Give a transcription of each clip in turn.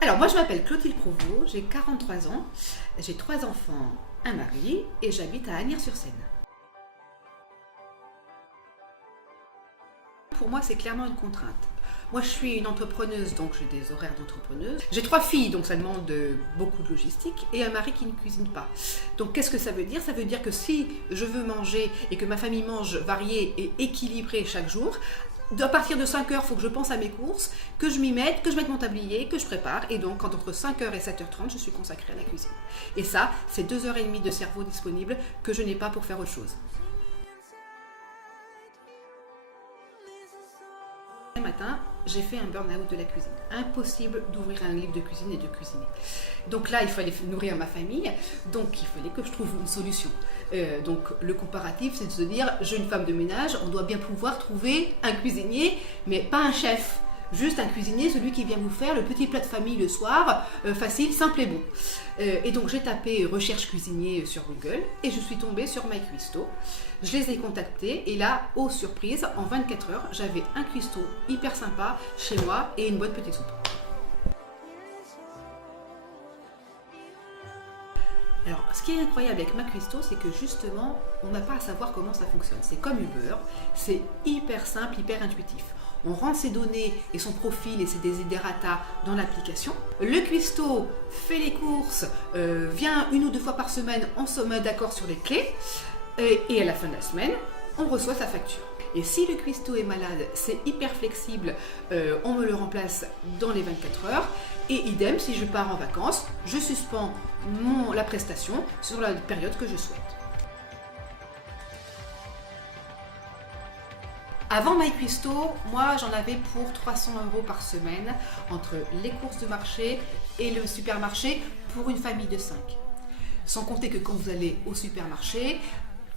Alors moi je m'appelle Clotilde Prouveau, j'ai 43 ans, j'ai 3 enfants, un mari et j'habite à Asnières-sur-Seine. Pour moi c'est clairement une contrainte. Moi je suis une entrepreneuse donc j'ai des horaires d'entrepreneuse. J'ai 3 filles donc ça demande beaucoup de logistique et un mari qui ne cuisine pas. Donc qu'est-ce que ça veut dire? Ça veut dire que si je veux manger et que ma famille mange varié et équilibré chaque jour, à partir de 5 heures, il faut que je pense à mes courses, que je m'y mette, que je mette mon tablier, que je prépare. Et donc, entre 5 heures et 7h30, je suis consacrée à la cuisine. Et ça, c'est 2h30 de cerveau disponible que je n'ai pas pour faire autre chose. Ce matin, j'ai fait un burn-out de la cuisine. Impossible d'ouvrir un livre de cuisine et de cuisiner. Donc là, il fallait nourrir ma famille, donc il fallait que je trouve une solution. Donc le comparatif, c'est de se dire, jeune femme de ménage, on doit bien pouvoir trouver un cuisinier, mais pas un chef. Juste un cuisinier, celui qui vient vous faire le petit plat de famille le soir, facile, simple et bon. Et donc j'ai tapé recherche cuisinier sur Google et je suis tombée sur MyCuisto. Je les ai contactés et là, oh surprise, en 24 heures, j'avais un cuistot hyper sympa chez moi et une bonne petite soupe. Alors, ce qui est incroyable avec MyCuisto, c'est que justement, on n'a pas à savoir comment ça fonctionne. C'est comme Uber, c'est hyper simple, hyper intuitif. On rentre ses données et son profil et ses desiderata dans l'application. Le cuistot fait les courses, vient 1 ou 2 fois par semaine, on se met d'accord sur les clés. Et à la fin de la semaine, on reçoit sa facture. Et si le cuistot est malade, c'est hyper flexible, on me le remplace dans les 24 heures. Et idem, si je pars en vacances, je suspends la prestation sur la période que je souhaite. Avant MyCuisto, moi j'en avais pour 300 € par semaine entre les courses de marché et le supermarché pour une famille de 5. Sans compter que quand vous allez au supermarché,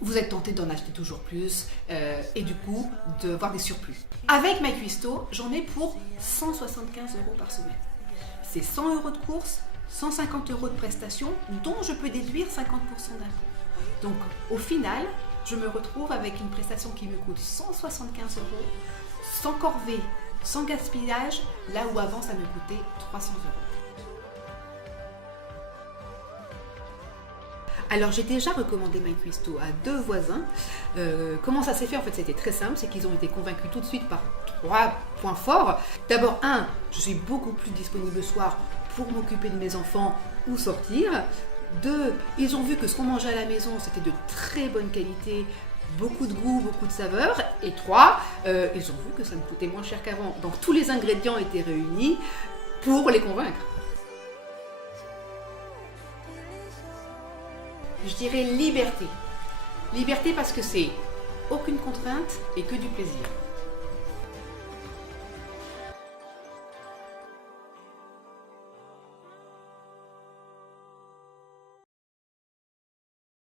vous êtes tenté d'en acheter toujours plus et du coup d'avoir des surplus. Avec MyCuisto, j'en ai pour 175 € par semaine. C'est 100 € de courses, 150 € de prestations dont je peux déduire 50% d'impôts. Donc au final, je me retrouve avec une prestation qui me coûte 175 €, sans corvée, sans gaspillage, là où avant ça me coûtait 300 €. Alors j'ai déjà recommandé MyCuisto à 2 voisins. Comment ça s'est fait? En fait c'était très simple, c'est qu'ils ont été convaincus tout de suite par 3 points forts. D'abord je suis beaucoup plus disponible le soir pour m'occuper de mes enfants ou sortir. 2, ils ont vu que ce qu'on mangeait à la maison c'était de très bonne qualité, beaucoup de goût, beaucoup de saveur. Et 3, ils ont vu que ça me coûtait moins cher qu'avant. Donc tous les ingrédients étaient réunis pour les convaincre. Je dirais liberté. Liberté parce que c'est aucune contrainte et que du plaisir.